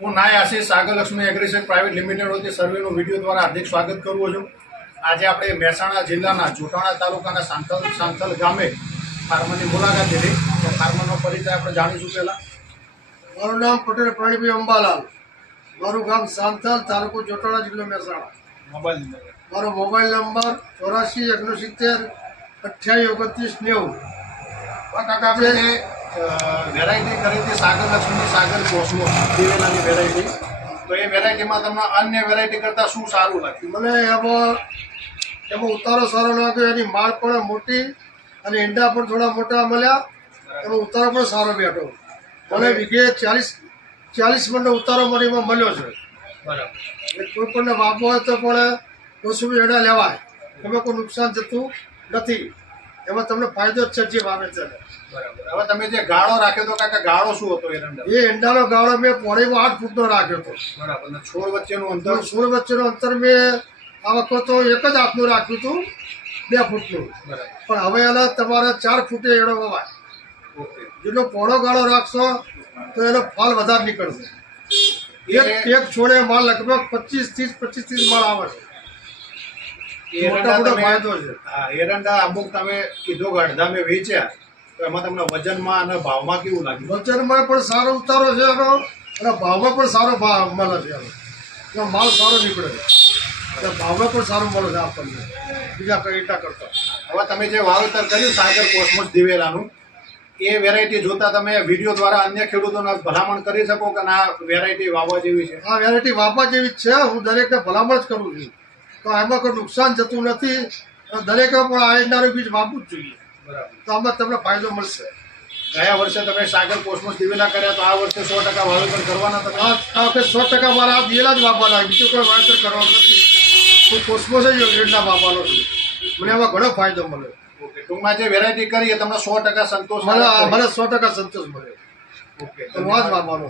હું નાય આશીષ સાગરલક્ષ્મી એગ્રીસેટ private limited વતી સર્વેનો વિડીયો દ્વારા હાર્દિક સ્વાગત કરું છું। આજે આપણે મહેસાણા જિલ્લાના જોટાણા તાલુકાના સાંથલ ગામે ફાર્મરની મુલાકાત લીધી। તો ફાર્મરનો પરિચય આપણે જાણીશું। પહેલાં મારું નામ પટેલ પ્રણીભાઈ અંબાલાલ, મારું ગામ સાંથલ, તાલુકો જોટાણા, જિલ્લો મહેસાણા। મોબાઈલ નંબર મારો મોબાઈલ નંબર 84 169 28 90। કાકા આપણે વેરાયટી કરી હતી સાગરલક્ષ્મી સાગર કોસ્મોસ દિવેલાની વેરાયટી। તો એ વેરાયટીમાં તમને અન્ય વેરાયટી કરતાં શું સારું લાગ્યું? મને એમાં ઉતારો સારો લાગ્યો, એની માળ પણ મોટી અને ઈંડા પણ થોડા મોટા મળ્યા, એમાં ઉતારો પણ સારો બેઠો। મને વીઘે 40 મણનો ઉતારો મને એમાં મળ્યો છે। બરાબર। એટલે કોઈ પણને વાપવો હોય તો પણ કોસુબી એડા લેવાય, એમાં કોઈ નુકસાન થતું નથી, એમાં તમને ફાયદો જ છે જે વાવે છે। બરાબર। હવે તમે જે ગાળો રાખ્યો તો કાકા, ગાળો શું હતો એરંડા? એ ઈંડાનો ગાળો મેં પોણીમાં 8 ફૂટનો રાખ્યો હતો। બરાબર। અને છોડ વચ્ચેનું અંતર? છોડ વચ્ચેનું અંતર મેં આ વખત તો 1 જ હાથનું રાખ્યું હતું, 2 ફૂટનું। બરાબર। પણ હવે એને તમારે 4 ફૂટે એડો વવાય। ઓકે। જેટલો પોળો ગાળો રાખશો તો એનો ફળ વધારે નીકળશે। એક છોડે માળ લગભગ 25-30 માળ આવે છે। મોટા મોટો ફાયદો છે। હા, એરંડા અમુક તમે કીધો કે અડધા મેં વેચ્યા, તો એમાં તમને વજનમાં અને ભાવમાં કેવું લાગ્યું? વજનમાં પણ સારો ઉતારો છે એનો, અને ભાવમાં પણ સારો ભાવ મળે છે એનો માલ સારો નીકળે છે, એટલે ભાવમાં પણ સારું મળે છે આપણને બીજા કઈ ઈંડા કરતા। હવે તમે જે વાવેતર કર્યું સાગર કોસ્મોસ દિવેલાનું, એ વેરાયટી જોતા તમે વિડીયો દ્વારા અન્ય ખેડૂતોને ભલામણ કરી શકો કે ના વેરાયટી વાવવા જેવી છે? આ વેરાયટી વાવવા જેવી જ છે, હું દરેકને ભલામણ જ કરું છું। તો એમાં કોઈ નુકસાન જતું નથી, દરેકે પણ આ ઈંડાનું બીજ વાવવું જ જોઈએ। બરાબર। તો આમાં તમને ફાયદો મળશે। ગયા વર્ષે તમે સાગર કોસ્મોસ દિવેલા કર્યા, તો આ વર્ષે 100% વાવેતર કરવાના તમે? આ વખતે 100% મારા આ દિવેલા જ વાવવાના, બીજું કોઈ વાવેતર કરવાનું નથી। હું કોસ્મોસ જ ઈંડા વાવવાનો છું, મને એમાં ઘણો ફાયદો મળે। ઓકે। ટૂંકમાં જે વેરાયટી કરી એ તમને 100% સંતોષ મને 100% સંતોષ મળે, ઓકે। તો વાજ વાવવાનો।